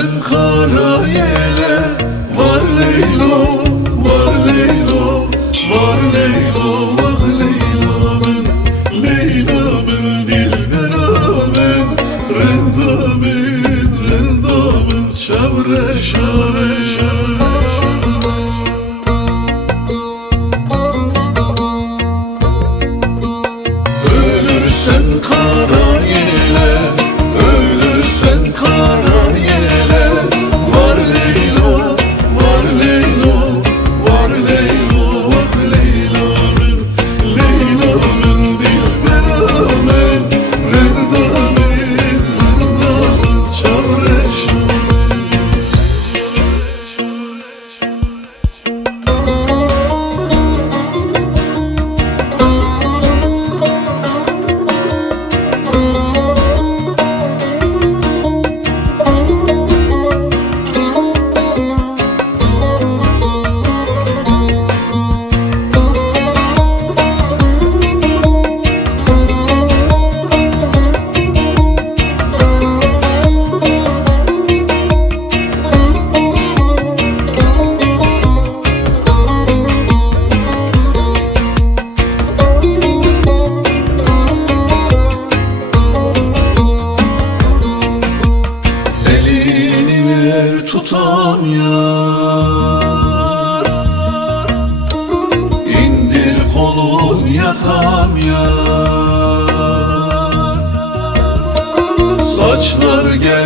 sen kara yele. Var Leylo, var Leylo, var Leylo, vah Leyla'mın, Leyla'mın, Dilberamın, Rendamın, Rendamın, şavre şavre şavre. Ölürsen kara yele, ölürsen kara yele. Var Leylo, var Leylo, var Leylo, vah Leyla'mın, Leyla'mın, Dilberamın, Rendamın, Rendamın, şavre şavre. Tutam yar, indir kolun yatam yar. Saçlar gel